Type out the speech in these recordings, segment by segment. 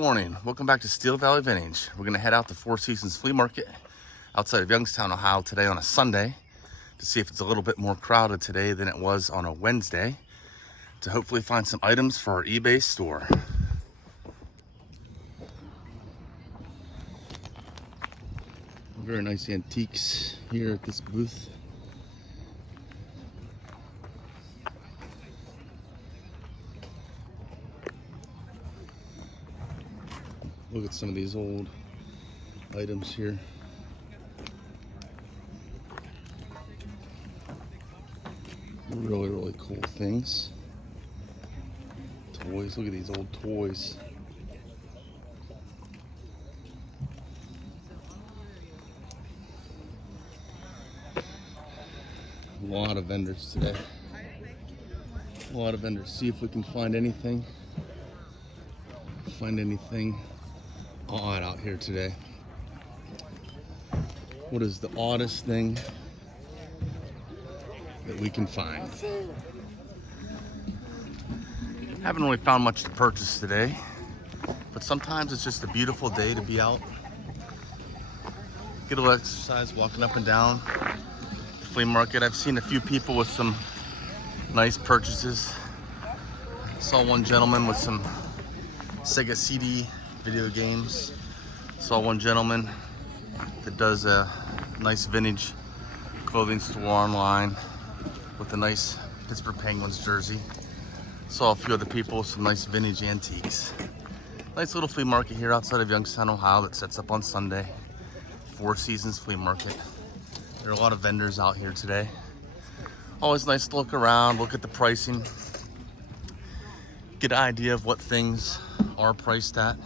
morning. Welcome back to Steel Valley Vintage. We're going to head out to Four Seasons Flea Market outside of Youngstown, Ohio today on a Sunday to see if it's a little bit more crowded today than it was on a Wednesday to hopefully find some items for our eBay store. Very nice antiques here at this booth. Look at some of these old items here. Really cool things. Toys, look at these old toys. A lot of vendors today. A lot of vendors. See if we can find anything. Odd out here today. What is the oddest thing that we can find? Haven't really found much to purchase today, but sometimes it's just a beautiful day to be out, get a little exercise walking up and down the flea market. I've seen a few people with some nice purchases. Saw one gentleman with some Sega CD video games. Saw one gentleman that does a nice vintage clothing store online with a nice Pittsburgh Penguins jersey. Saw a few other people with some nice vintage antiques. Nice little flea market here outside of Youngstown, Ohio that sets up on Sunday. Four Seasons Flea Market. There are a lot of vendors out here today. Always nice to look around, look at the pricing, get an idea of what things are priced at,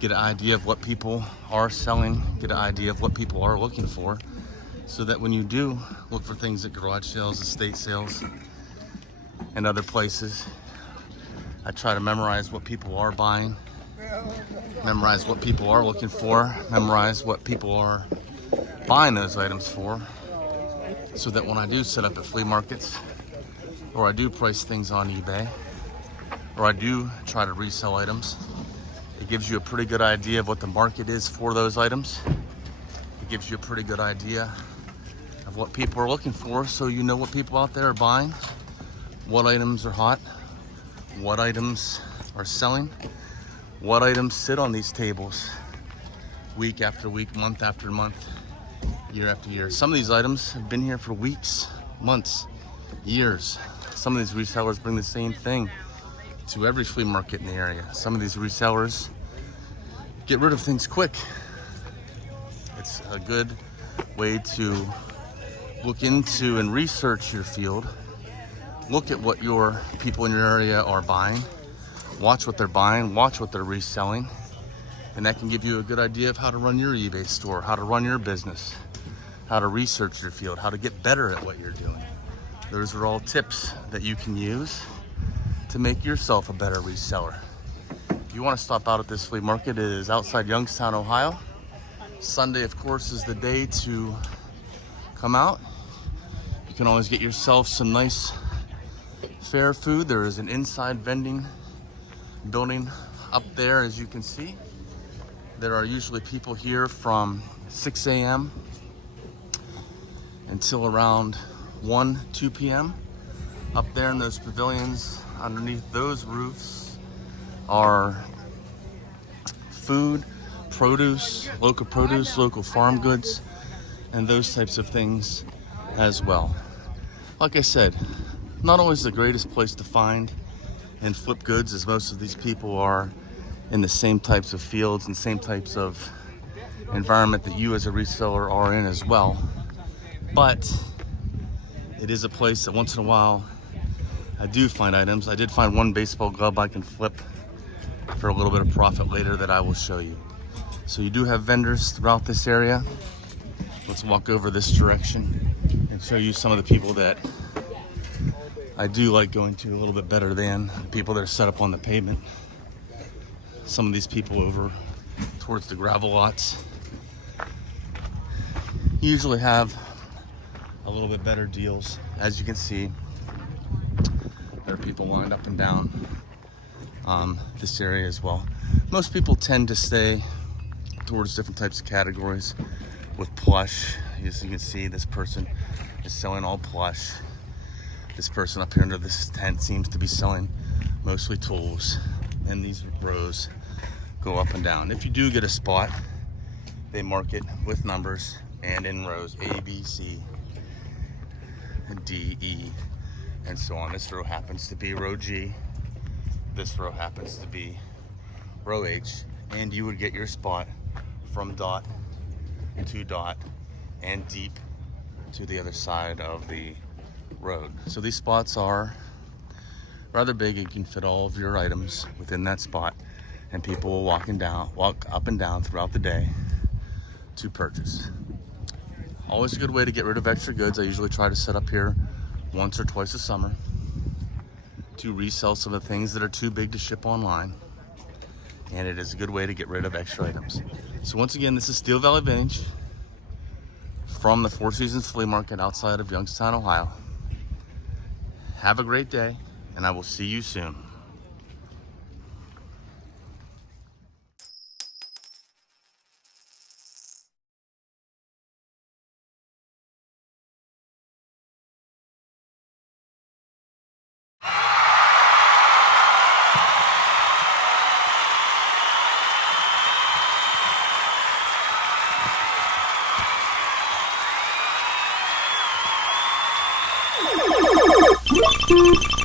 get an idea of what people are selling, get an idea of what people are looking for, so that when you do look for things at garage sales, estate sales, and other places, I try to memorize what people are buying, memorize what people are looking for, memorize what people are buying those items for, so that when I do set up at flea markets, or I do price things on eBay, or I do try to resell items, it gives you a pretty good idea of what the market is for those items. It gives you a pretty good idea of what people are looking for, so you know what people out there are buying, what items are hot, what items are selling, what items sit on these tables week after week, month after month, year after year. Some of these items have been here for weeks, months, years. Some of these resellers bring the same thing to every flea market in the area. Some of these resellers get rid of things quick. It's a good way to look into and research your field. Look at what your people in your area are buying. Watch what they're buying, watch what they're reselling. And that can give you a good idea of how to run your eBay store, how to run your business, how to research your field, how to get better at what you're doing. Those are all tips that you can use to make yourself a better reseller. If you want to stop out at this flea market, it is outside Youngstown, Ohio. Sunday, of course, is the day to come out. You can always get yourself some nice fair food. There is an inside vending building up there, as you can see. There are usually people here from 6 a.m. until around 2 p.m. Up there in those pavilions, underneath those roofs, are food, produce, local farm goods, and those types of things as well. Like I said, not always the greatest place to find and flip goods, as most of these people are in the same types of fields and same types of environment that you as a reseller are in as well. But it is a place that once in a while I do find items. I did find one baseball glove I can flip for a little bit of profit later that I will show you. So you do have vendors throughout this area. Let's walk over this direction and show you some of the people that I do like going to a little bit better than the people that are set up on the pavement. Some of these people over towards the gravel lots usually have a little bit better deals. As you can see, there are people lined up and down this area as well. Most people tend to stay towards different types of categories with plush. As you can see, this person is selling all plush. This person up here under this tent seems to be selling mostly tools. And these rows go up and down. If you do get a spot, they mark it with numbers and in rows A, B, C, D, E, and so on. This row happens to be row G. This row happens to be row H, and you would get your spot from dot to dot and deep to the other side of the road. So these spots are rather big. You can fit all of your items within that spot, and people will walk up and down throughout the day to purchase. Always a good way to get rid of extra goods. I usually try to set up here once or twice a summer to resell some of the things that are too big to ship online. And it is a good way to get rid of extra items. So once again, this is Steel Valley Vintage from the Four Seasons Flea Market outside of Youngstown, Ohio. Have a great day, and I will see you soon. Beep.